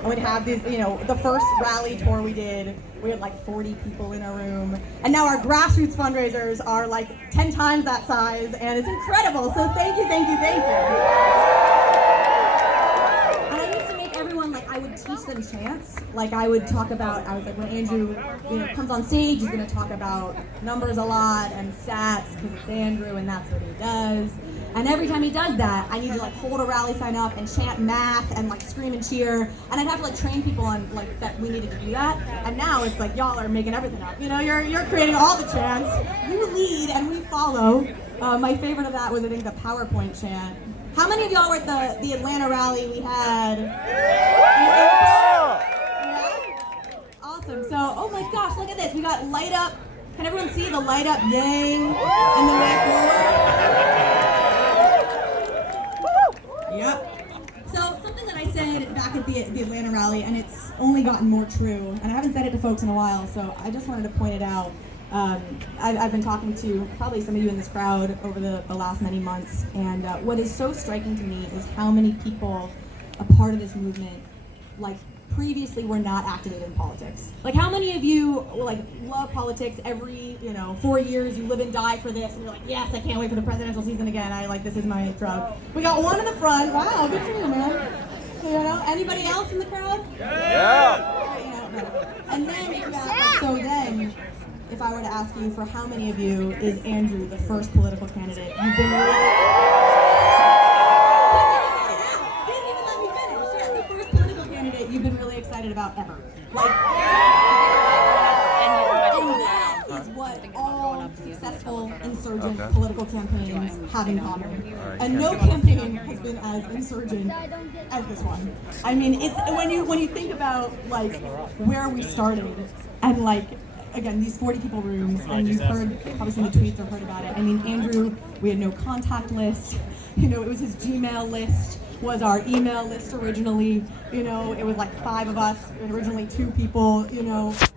and we'd have these, the first rally tour we did, we had like 40 people in a room. And now our grassroots fundraisers are like 10 times that size, and it's incredible. So thank you, thank you, thank you. And I used to make everyone, I would teach them chants. I would talk about, I was like, when Andrew, comes on stage, he's gonna talk about numbers a lot and stats, because it's Andrew and that's what he does. And every time he does that, I need to hold a rally sign up and chant math and scream and cheer. And I'd have to train people on that we needed to do that. And now it's y'all are making everything up. You're creating all the chants. You lead and we follow. My favorite of that was, I think, the PowerPoint chant. How many of y'all were at the Atlanta rally we had? Yeah? Awesome. So, oh my gosh, look at this. We got light up. Can everyone see the light up yang and the way forward? Yep. So something that I said back at the Atlanta rally, and it's only gotten more true, and I haven't said it to folks in a while, so I just wanted to point it out. I've been talking to probably some of you in this crowd over the last many months, and what is so striking to me is how many people a part of this movement, previously were not activated in politics. How many of you love politics? Every 4 years you live and die for this, and you're like, yes, I can't wait for the presidential season again. This is my drug. We got one in the front. Wow, good for you, man. Anybody else in the crowd? Yeah. And then if I were to ask you, for how many of you is Andrew the first political candidate you've been really? You've been really excited about ever. And that is what all successful insurgent political campaigns have in common. And no campaign has been as insurgent as this one. I mean, it's when you think about where we started and again, these 40 people rooms, and you've probably seen the tweets or heard about it. I mean, Andrew, we had no contact list. It was his Gmail list. Was our email list originally. It was 5 of us, originally 2 people,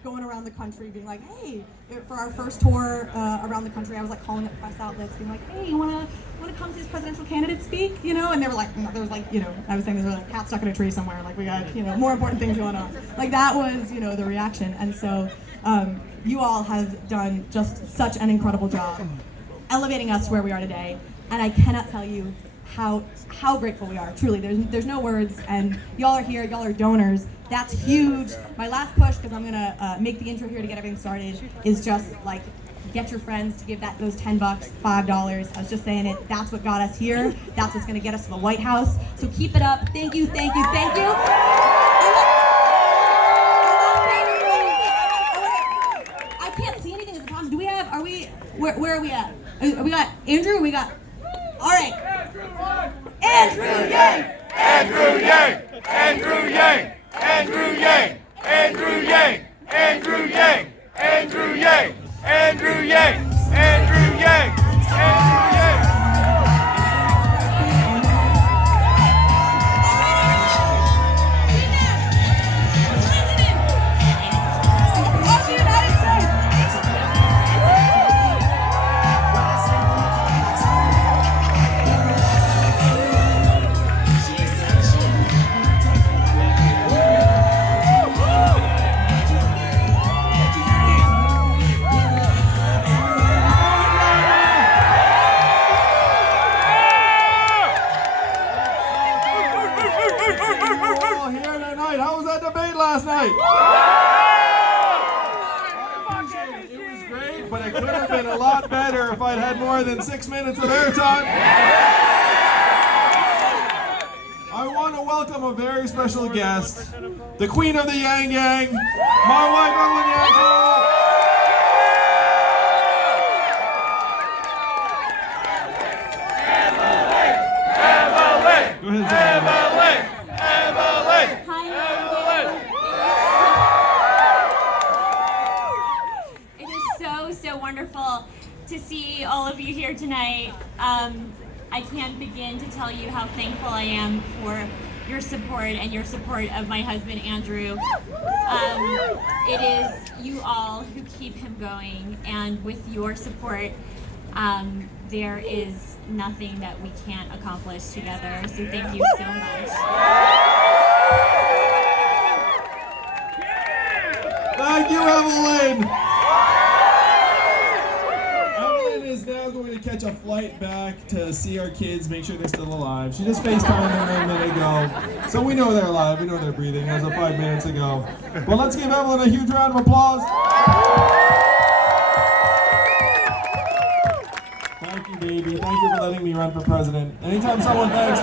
going around the country being hey, for our first tour around the country, I was calling up press outlets being hey, you wanna come see this presidential candidate speak, and they were there was I was saying there was cat stuck in a tree somewhere, we got, more important things going on. That was, the reaction. And so you all have done just such an incredible job elevating us to where we are today, and I cannot tell you how grateful we are. Truly, there's no words, and y'all are here, y'all are donors. That's huge. My last push, because I'm gonna make the intro here to get everything started, is just get your friends to give those $10, $5. I was just saying it. That's what got us here. That's what's gonna get us to the White House. So keep it up. Thank you, thank you, thank you. I can't see anything as a problem. Where are we at? We got Andrew. We got. All right. Andrew Yang! Andrew Yang! Andrew Yang! Andrew Yang! Andrew Yang! Andrew Yang! Andrew Yang! Andrew Yang! Andrew Yang! Andrew Yang! Last night. I appreciate it. It was great, but it could have been a lot better if I'd had more than 6 minutes of airtime. I want to welcome a very special guest, the Queen of the Yang Yang, my wife Evelyn Yang. Evelyn! Go ahead, Evelyn! Evelyn! Wonderful to see all of you here tonight. I can't begin to tell you how thankful I am for your support and your support of my husband Andrew. It is you all who keep him going, and with your support there is nothing that we can't accomplish together. So thank you so much. Thank you, Evelyn. Evelyn is now going to catch a flight back to see our kids, make sure they're still alive. She just FaceTimed them a minute ago. So we know they're alive, we know they're breathing as of 5 minutes ago. But let's give Evelyn a huge round of applause. Thank you, baby. Thank you for letting me run for president. Anytime someone thanks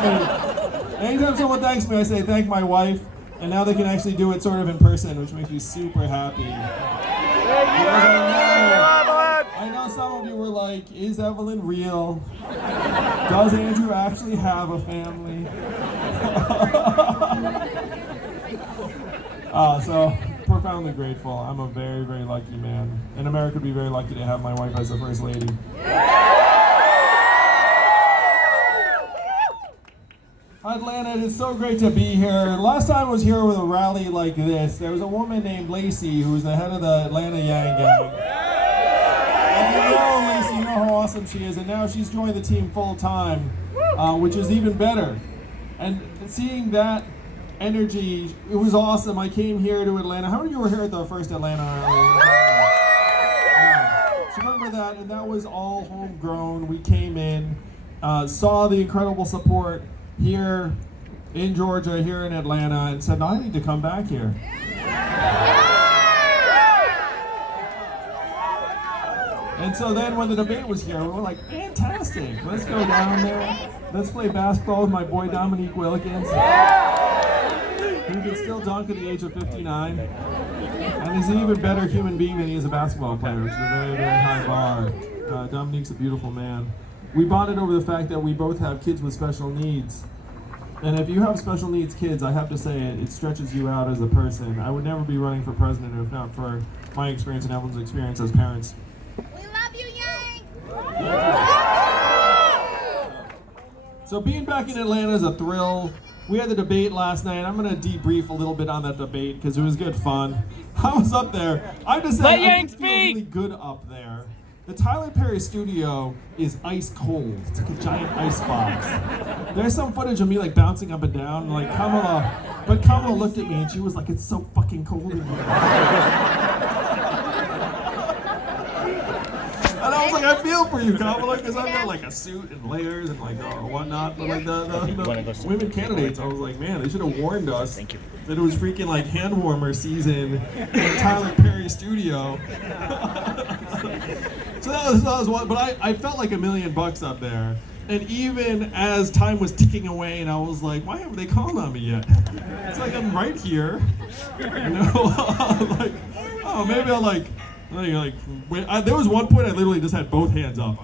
me, I say thank my wife. And now they can actually do it sort of in person, which makes me super happy. I know some of you were like, is Evelyn real? Does Andrew actually have a family? So profoundly grateful. I'm a very, very lucky man. And America would be very lucky to have my wife as the First Lady. Atlanta, it is so great to be here. Last time I was here with a rally like this, there was a woman named Lacey who was the head of the Atlanta Yang Gang. And you know Lacey, you know how awesome she is, and now she's joined the team full time, which is even better. And seeing that energy, it was awesome. I came here to Atlanta. How many of you were here at the first Atlanta rally? So remember that, and that was all homegrown. We came in, saw the incredible support here in Georgia, here in Atlanta, and said, no, I need to come back here. And so then when the debate was here, we were like, fantastic, let's go down there. Let's play basketball with my boy Dominique Wilkins, who can still dunk at the age of 59. And he's an even better human being than he is a basketball player, which is a very, very high bar. Dominique's a beautiful man. We bonded over the fact that we both have kids with special needs. And if you have special needs kids, I have to say it stretches you out as a person. I would never be running for president if not for my experience and Evelyn's experience as parents. We love you, Yang! So being back in Atlanta is a thrill. We had the debate last night. I'm going to debrief a little bit on that debate because it was good fun. I was up there. I have to say, I feel really good up there. The Tyler Perry studio is ice cold. It's like a giant ice box. There's some footage of me like bouncing up and down, like Kamala looked at me and she was like, it's so fucking cold in here. And I was like, I feel for you, Kamala, because I've got like a suit and layers and like whatnot. But like the women candidates, I was like, man, they should have warned us that it was freaking like hand warmer season in the Tyler Perry studio. So that was one, but I felt like $1 million up there. And even as time was ticking away, and I was like, why haven't they called on me yet? It's like I'm right here, you know. Like, oh, maybe I'll like there was one point I literally just had both hands up.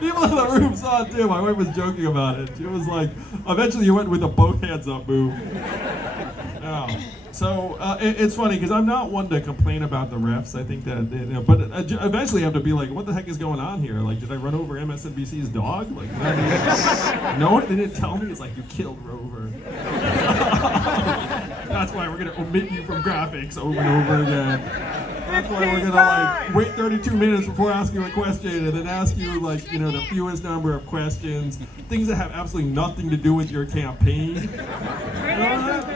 People in the room saw it too. My wife was joking about it. She was like, eventually you went with a both hands up move. Yeah. So it's funny because I'm not one to complain about the refs. I think that, but eventually you have to be like, what the heck is going on here? Like, did I run over MSNBC's dog? Like, no, they didn't tell me. It's like, you killed Rover. That's why we're gonna omit you from graphics over and over again. That's why we're gonna like wait 32 minutes before asking you a question and then ask you like, the fewest number of questions, things that have absolutely nothing to do with your campaign.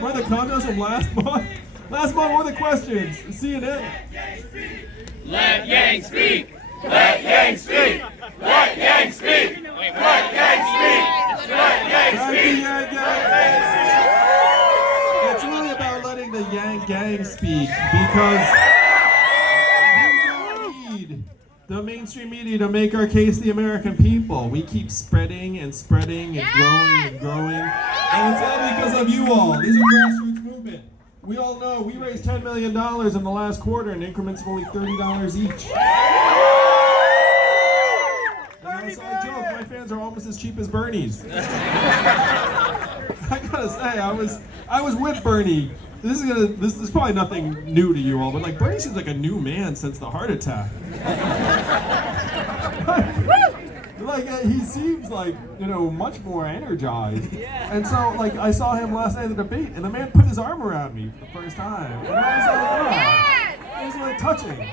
What are the comments from last month? Last month, what were the questions? CNN. Let Yang speak! Let Yang speak! Let Yang speak! Let Yang speak! Let Yang speak! It's really about letting the Yang Gang speak because the mainstream media to make our case the American people. We keep spreading and spreading and growing and growing. And it's all because of you all. This is a grassroots movement. We all know we raised $10 million in the last quarter in increments of only $30 each. And so I joke, my fans are almost as cheap as Bernie's. I gotta say, I was with Bernie. This is probably nothing new to you all, but like Bernie seems like a new man since the heart attack. Like he seems like much more energized. And so like I saw him last night at the debate, and the man put his arm around me for the first time. And I was like, oh, it was like touching.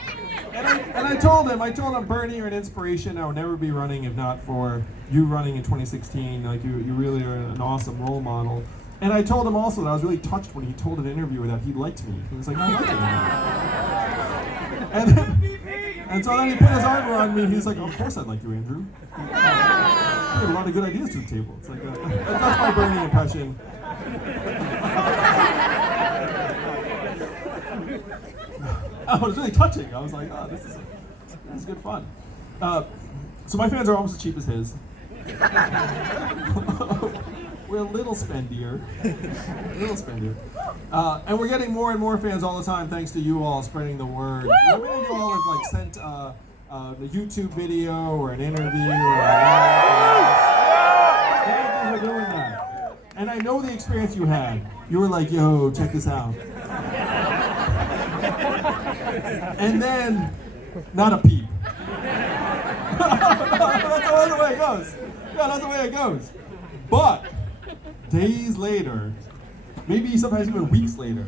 And I told him, Bernie, you're an inspiration. I would never be running if not for you running in 2016. Like you really are an awesome role model. And I told him also that I was really touched when he told an interviewer that he liked me. He was like, I like you. And so then he put his arm around me and he's like, of course I'd like you, Andrew. You had a lot of good ideas to the table. It's like, that's my Bernie impression. Oh, it was really touching. I was like, oh, this is good fun. So my fans are almost as cheap as his. We're a little spendier. And we're getting more and more fans all the time thanks to you all spreading the word. How many of you all have like sent a YouTube video or an interview or Thank you for doing that. And I know the experience you had. You were like, yo, check this out. And then, not a peep. That's the way it goes. Yeah, that's the way it goes. But days later, maybe sometimes even weeks later,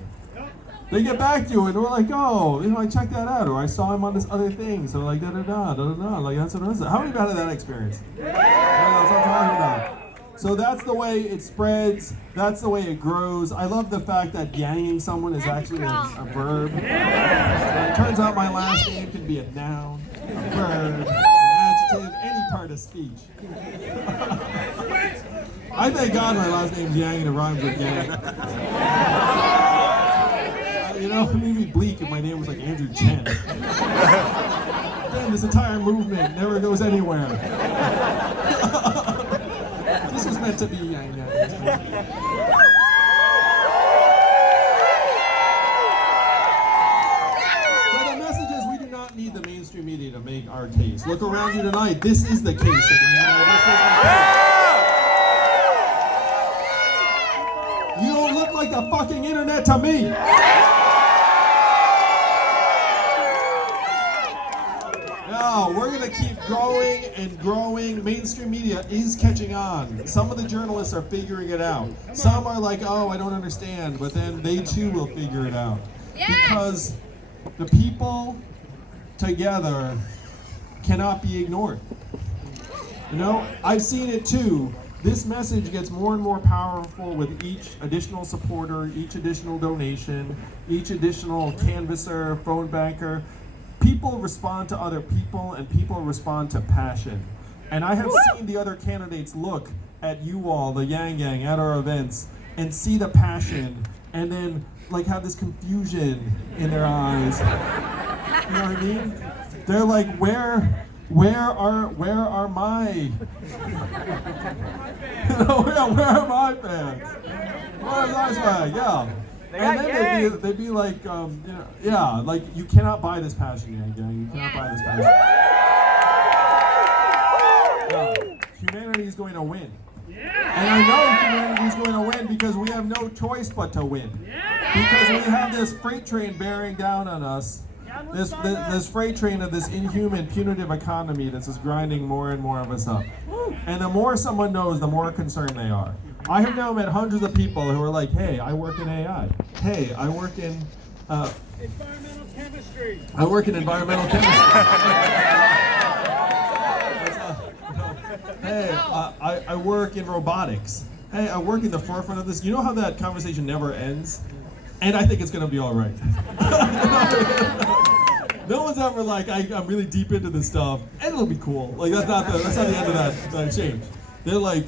they get back to you and we're like, oh, I checked that out, or I saw him on this other thing, so like da-da-da, like that's what it is. How many of you had that experience? Yeah, that's what I'm talking about. So that's the way it spreads, that's the way it grows. I love the fact that yanging someone is actually a verb. It turns out my last name can be a noun, a verb, an adjective, any part of speech. I thank God my last name's Yang and it rhymes with Yang. It would be bleak if my name was like Andrew Chen. Then this entire movement never goes anywhere. This was meant to be Yang. So the message is we do not need the mainstream media to make our case. Look around you tonight. This is the case, Atlanta. This is the case. You don't look like the fucking internet to me. No, we're gonna keep growing and growing. Mainstream media is catching on. Some of the journalists are figuring it out. Some are like, oh, I don't understand, but then they too will figure it out. Because the people together cannot be ignored. I've seen it too. This message gets more and more powerful with each additional supporter, each additional donation, each additional canvasser, phone banker. People respond to other people and people respond to passion. And I have seen the other candidates look at you all, the Yang Gang, at our events and see the passion and then like have this confusion in their eyes. You know what I mean? They're like, where are my where are my fans? Where's our swag? Yeah. And then they'd be like, like you cannot buy this passion, Yang Gang. You cannot buy this passion. Humanity is going to win. And I know humanity is going to win because we have no choice but to win. Because we have this freight train bearing down on us. This freight train of this inhuman, punitive economy that's just grinding more and more of us up. And the more someone knows, the more concerned they are. I have now met hundreds of people who are like, hey, I work in AI. Hey, I work in... environmental chemistry. I work in environmental chemistry. Hey, I work in robotics. Hey, I work in the forefront of this. You know how that conversation never ends? And I think it's going to be all right. No one's ever like, I'm really deep into this stuff, and it'll be cool. Like that's not the end of that change. They're like,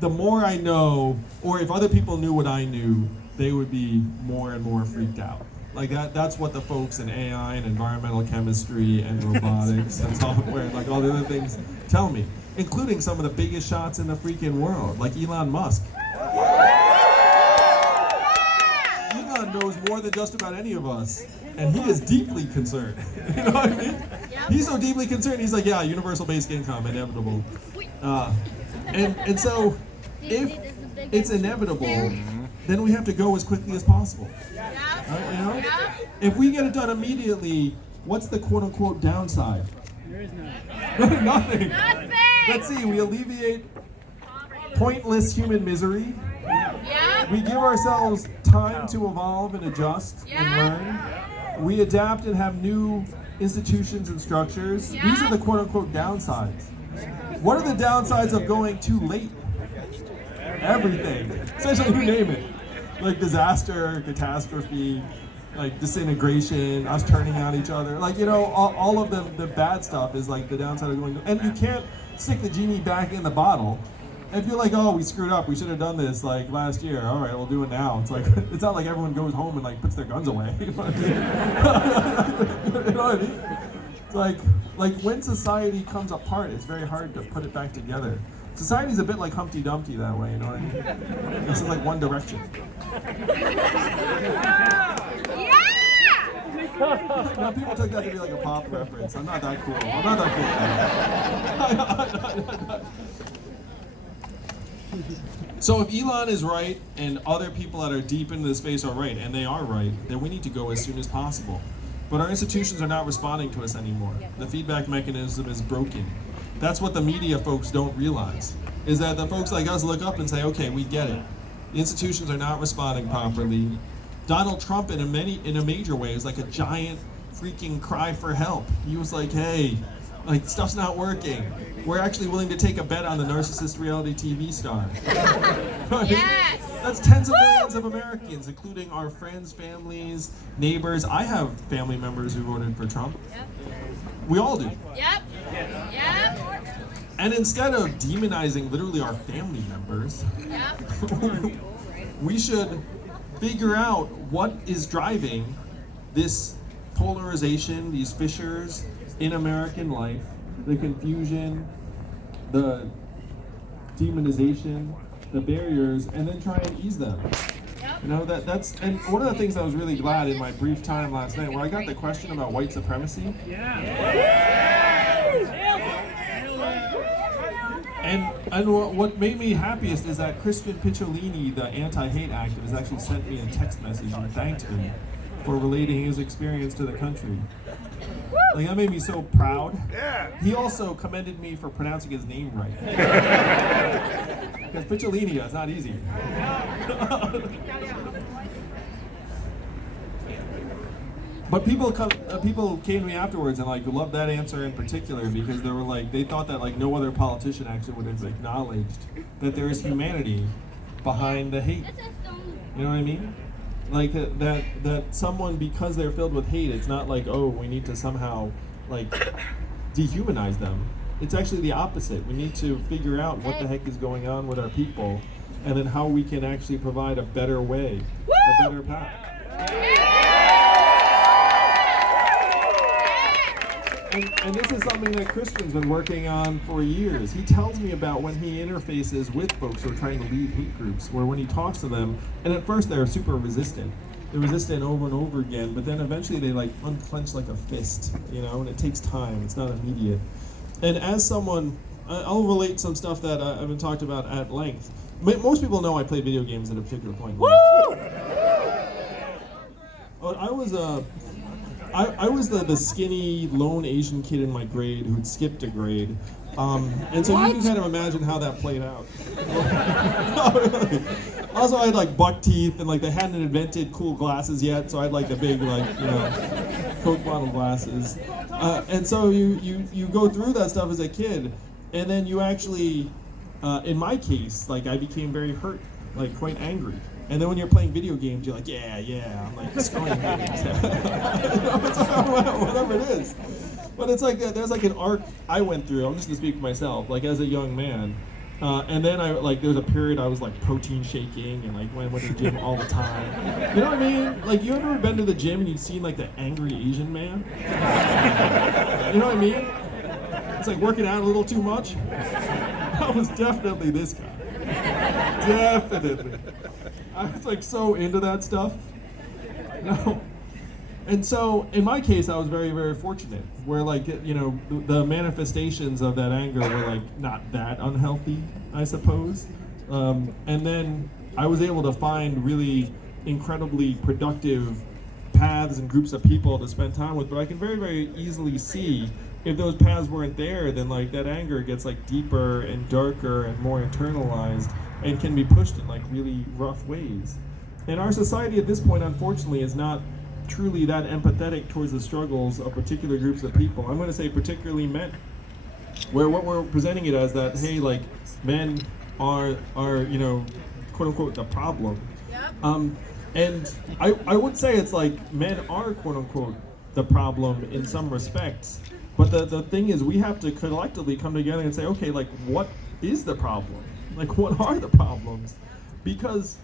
the more I know, or if other people knew what I knew, they would be more and more freaked out. Like that's what the folks in AI and environmental chemistry and robotics and software, like all the other things, tell me, including some of the biggest shots in the freaking world, like Elon Musk. Elon knows more than just about any of us, and he is deeply concerned. You know what I mean? He's so deeply concerned, he's like, yeah, universal basic income, inevitable. And so, if it's inevitable, then we have to go as quickly as possible. Right, If we get it done immediately, what's the quote-unquote downside? There is none. Nothing. Let's see, we alleviate pointless human misery. We give ourselves time to evolve and adjust and learn. We adapt and have new institutions and structures. These are the quote-unquote downsides. What are the downsides of going too late? everything. Essentially, you name it. Like disaster, catastrophe, like disintegration, us turning on each other. Like, you know, all of the bad stuff is like the downside of going. And you can't stick the genie back in the bottle. If you're like, oh, we screwed up, we should have done this like last year. All right, we'll do it now. It's like, it's not like everyone goes home and like puts their guns away. You know what I mean? You know what I mean? It's like when society comes apart, it's very hard to put it back together. Society's a bit like Humpty Dumpty that way, you know what I mean? It's in like one direction. Now people took that to be like a pop reference. I'm not that cool. I'm not that cool. So if Elon is right and other people that are deep into the space are right, and they are right, then we need to go as soon as possible. But our institutions are not responding to us anymore. The feedback mechanism is broken. That's what the media folks don't realize, is that the folks like us look up and say, okay, we get it. The institutions are not responding properly. Donald Trump in a major way is like a giant freaking cry for help. He was like, hey, like stuff's not working. We're actually willing to take a bet on the narcissist reality TV star. Right? Yes. That's tens of millions of Americans, including our friends, families, neighbors. I have family members who voted for Trump. Yep. We all do. Yep. Yep. And instead of demonizing literally our family members, Yep. we should figure out what is driving this polarization, these fissures in American life, the confusion, the demonization, the barriers, and then try and ease them. You know, that's and one of the things I was really glad in my brief time last night, where I got the question about white supremacy. And what made me happiest is that Christian Picciolini, the anti-hate activist, actually sent me a text message and thanked me for relating his experience to the country. Like, that made me so proud. He also commended me for pronouncing his name right. Because Picciolini, it's not easy. But people came to me afterwards and like loved that answer in particular, because they were like, they thought that like no other politician actually would have acknowledged that there is humanity behind the hate. You know what I mean? Like that someone, because they're filled with hate, it's not like, oh, we need to somehow like dehumanize them. It's actually the opposite. We need to figure out what the heck is going on with our people, and then how we can actually provide a better way, a better path. And this is something that Christian's been working on for years. He tells me about when he interfaces with folks who are trying to lead hate groups, where when he talks to them, and at first they're super resistant. They're resistant over and over again, but then eventually they like unclench like a fist, you know, and it takes time. It's not immediate. And as someone, I'll relate some stuff that I've been talked about at length. Most people know I play video games at a particular point. Woo! I was the skinny, lone Asian kid in my grade who'd skipped a grade. And so you can kind of imagine how that played out. Also, I had like buck teeth, and like they hadn't invented cool glasses yet, so I had like the big, like, you know, Coke bottle glasses. And so you go through that stuff as a kid, and then you actually, in my case, like I became very hurt, like quite angry. And then when you're playing video games, you're like, yeah, I'm like destroying games. Whatever it is. But it's like, there's like an arc I went through, I'm just gonna speak for myself, like as a young man. And then there was a period I was like protein shaking and like went to the gym all the time. You know what I mean? Like, you ever been to the gym and you'd seen like the angry Asian man? You know what I mean? It's like working out a little too much. That was definitely this guy. Definitely. I was like so into that stuff. No. And so in my case, I was very, very fortunate, where like, you know, the manifestations of that anger were like not that unhealthy, I suppose. And then I was able to find really incredibly productive paths and groups of people to spend time with. But I can very, very easily see if those paths weren't there, then like that anger gets like deeper and darker and more internalized, and can be pushed in like really rough ways. And our society at this point, unfortunately, is not truly that empathetic towards the struggles of particular groups of people. I'm going to say particularly men, where what we're presenting it as that, hey, like, men, are you know, quote unquote the problem. And I would say it's like men are quote unquote the problem in some respects, but the thing is we have to collectively come together and say, okay, like what is the problem? Like what are the problems? Because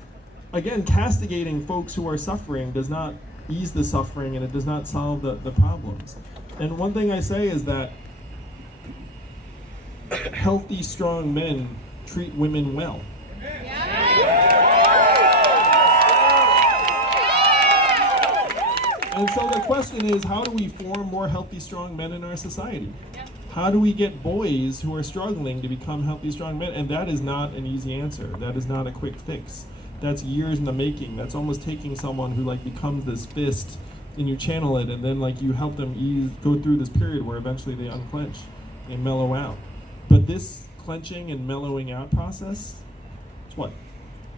again, castigating folks who are suffering does not ease the suffering, and it does not solve the problems. And one thing I say is that healthy, strong men treat women well. And so the question is, how do we form more healthy, strong men in our society? How do we get boys who are struggling to become healthy, strong men? And that is not an easy answer. That is not a quick fix. That's years in the making. That's almost taking someone who like becomes this fist and you channel it, and then like you help them go through this period where eventually they unclench, they mellow out. But this clenching and mellowing out process, it's what,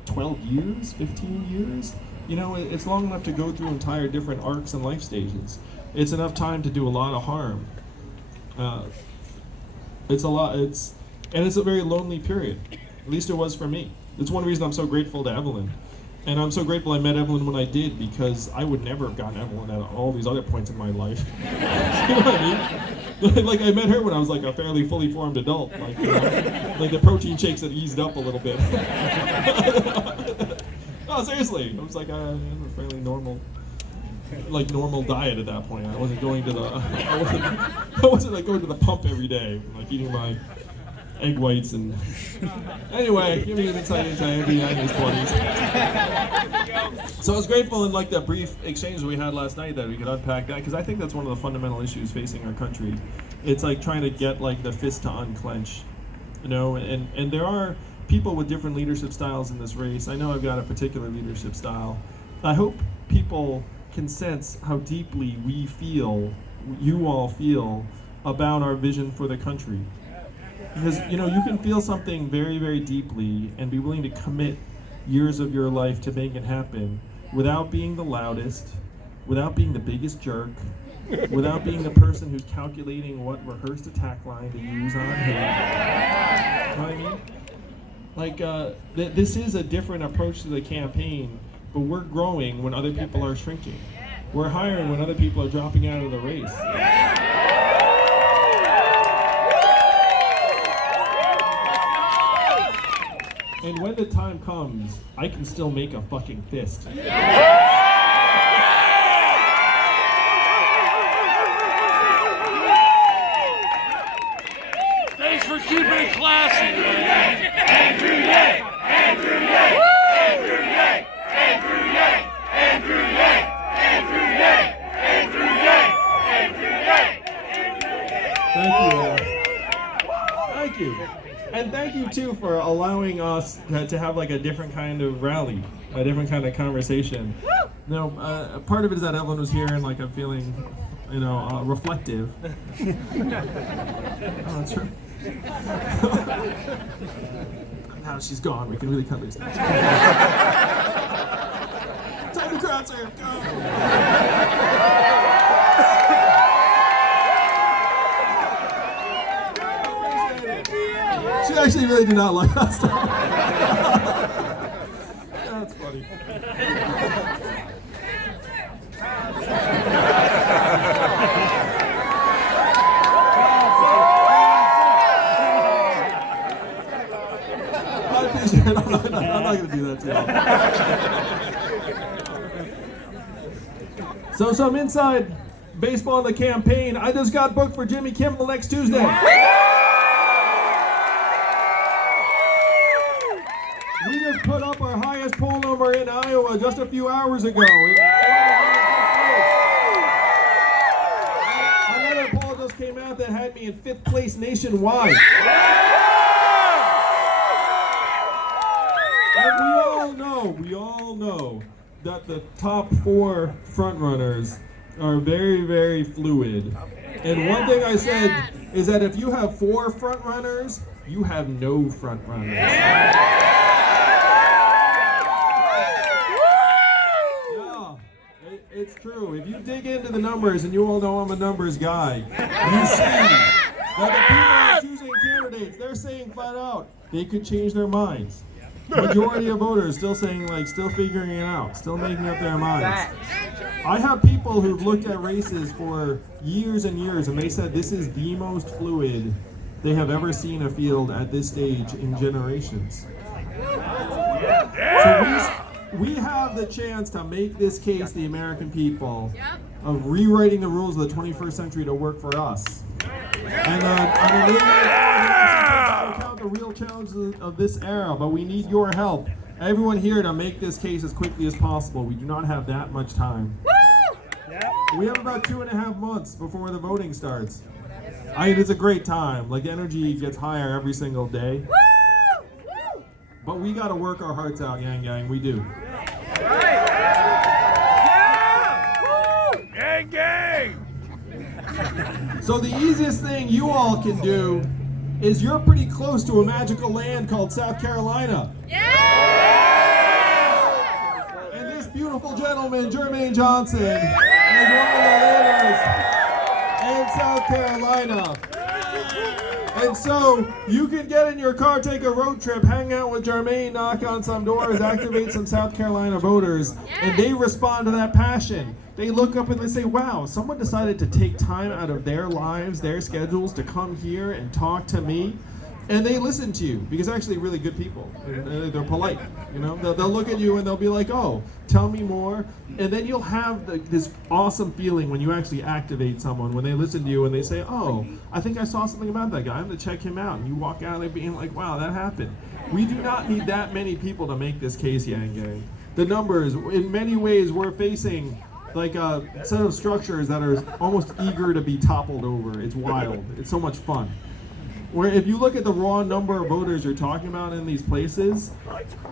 12 years, 15 years? You know, it's long enough to go through entire different arcs and life stages. It's enough time to do a lot of harm. It's a very lonely period. At least it was for me. It's one reason I'm so grateful to Evelyn. And I'm so grateful I met Evelyn when I did, because I would never have gotten Evelyn at all these other points in my life. You know what I mean? Like I met her when I was like a fairly fully formed adult. Like, you know, like the protein shakes had eased up a little bit. No, seriously. I was like, I had a fairly normal diet at that point. I wasn't going to I wasn't like going to the pump every day, like eating my egg whites and anyway, give me an insight into Andy in his 20s. So I was grateful in like that brief exchange we had last night that we could unpack that, because I think that's one of the fundamental issues facing our country. It's like trying to get like the fist to unclench, you know, and there are people with different leadership styles in this race. I know I've got a particular leadership style. I hope people can sense how deeply we feel, you all feel, about our vision for the country. Because, you know, you can feel something very, very deeply and be willing to commit years of your life to make it happen without being the loudest, without being the biggest jerk, without being the person who's calculating what rehearsed attack line to use on him. You know what I mean? Like, this is a different approach to the campaign, but we're growing when other people are shrinking. We're hiring when other people are dropping out of the race. And when the time comes, I can still make a fucking fist. Thanks for keeping it classy. Andrew Yang! Andrew Yang! Andrew Yang! Andrew Yang! Andrew Yang! Andrew Yang! Andrew Yang! Andrew Yang! Thank you. And thank you too for allowing us to have like a different kind of rally, a different kind of conversation. You know, part of it is that Evelyn was here and like I'm feeling, you know, reflective. Oh, that's true. Now she's gone, we can really cut loose now. Time to crowd surf, go! She actually really did not like us. That's funny. I appreciate it. I'm not going to do that to you. So some inside baseball in the campaign. I just got booked for Jimmy Kimmel next Tuesday. We just put up our highest poll number in Iowa just a few hours ago. Another poll just came out that had me in 5th place nationwide. And we all know that the top 4 frontrunners are very, very fluid. And one thing I said is that if you have 4 frontrunners, you have no frontrunners. It's true. If you dig into the numbers, and you all know I'm a numbers guy, you see that the people are choosing candidates candidates, they're saying flat out, they could change their minds. Majority of voters still saying, like, still figuring it out, still making up their minds. I have people who've looked at races for years and years, and they said this is the most fluid they have ever seen a field at this stage in generations. So we have the chance to make this case to the American people of rewriting the rules of the 21st century to work for us. And on a take account the real challenges of this era, but we need your help. Everyone here to make this case as quickly as possible. We do not have that much time. We have about 2.5 months before the voting starts. It's a great time. Like, energy gets higher every single day. But we got to work our hearts out, Yang Gang. We do. Gang, gang! So the easiest thing you all can do is you're pretty close to a magical land called South Carolina. And this beautiful gentleman, Jermaine Johnson, is one of the leaders in South Carolina. And so you can get in your car, take a road trip, hang out with Jermaine, knock on some doors, activate some South Carolina voters, and they respond to that passion. They look up and they say, wow, someone decided to take time out of their lives, their schedules, to come here and talk to me. And they listen to you, because they're actually really good people. They're polite, you know? They'll look at you and they'll be like, oh, tell me more. And then you'll have this awesome feeling when you actually activate someone, when they listen to you and they say, oh, I think I saw something about that guy. I'm going to check him out. And you walk out of there being like, wow, that happened. We do not need that many people to make this case, Yang Gang. The numbers, in many ways, we're facing like a set of structures that are almost eager to be toppled over. It's wild. It's so much fun. Where if you look at the raw number of voters you're talking about in these places,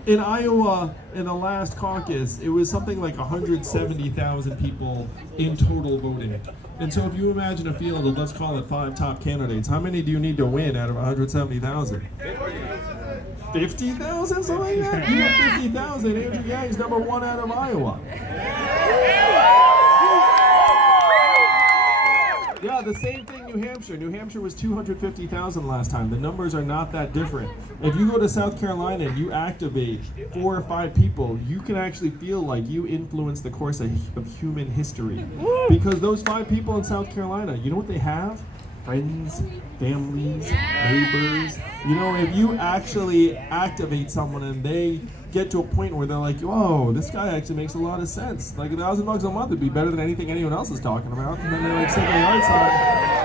in Iowa, in the last caucus, it was something like 170,000 people in total voting. And so if you imagine a field of, let's call it 5 top candidates, how many do you need to win out of 170,000? 50,000, something like that? You got 50,000, Andrew Yang's number 1 out of Iowa. Yeah, the same thing New Hampshire. New Hampshire was 250,000 last time. The numbers are not that different. If you go to South Carolina and you activate 4 or 5 people, you can actually feel like you influence the course of human history. Because those 5 people in South Carolina, you know what they have? Friends, families, neighbors. You know, if you actually activate someone and they get to a point where they're like, whoa, this guy actually makes a lot of sense. Like $1,000 a month would be better than anything anyone else is talking about. And then they're like sitting on the outside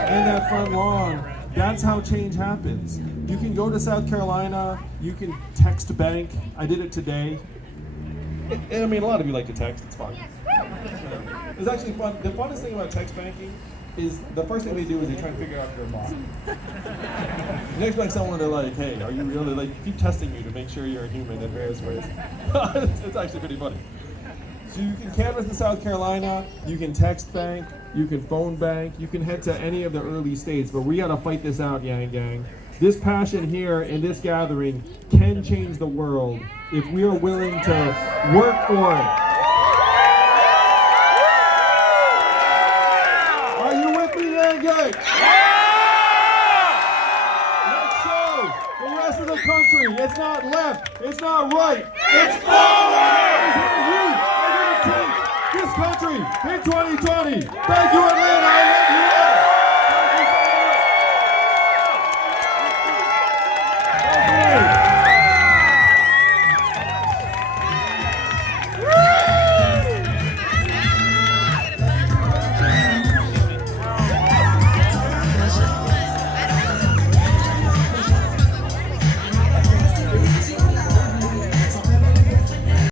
in that front lawn. That's how change happens. You can go to South Carolina, you can text bank. I did it today. I mean, a lot of you like to text, it's fun. It's actually fun. The funnest thing about text banking is the first thing they do is they try and figure out if you're a bot. You expect someone to like, hey, are you real? They like keep testing you to make sure you're a human in various ways. It's actually pretty funny. So you can canvass in South Carolina, you can text bank, you can phone bank, you can head to any of the early states, but we gotta fight this out, Yang Gang. This passion here in this gathering can change the world if we are willing to work for it. Gang. Let's show the rest of the country it's not left, it's not right, it's forward! We're going to take this country in 2020. Thank you, Atlanta.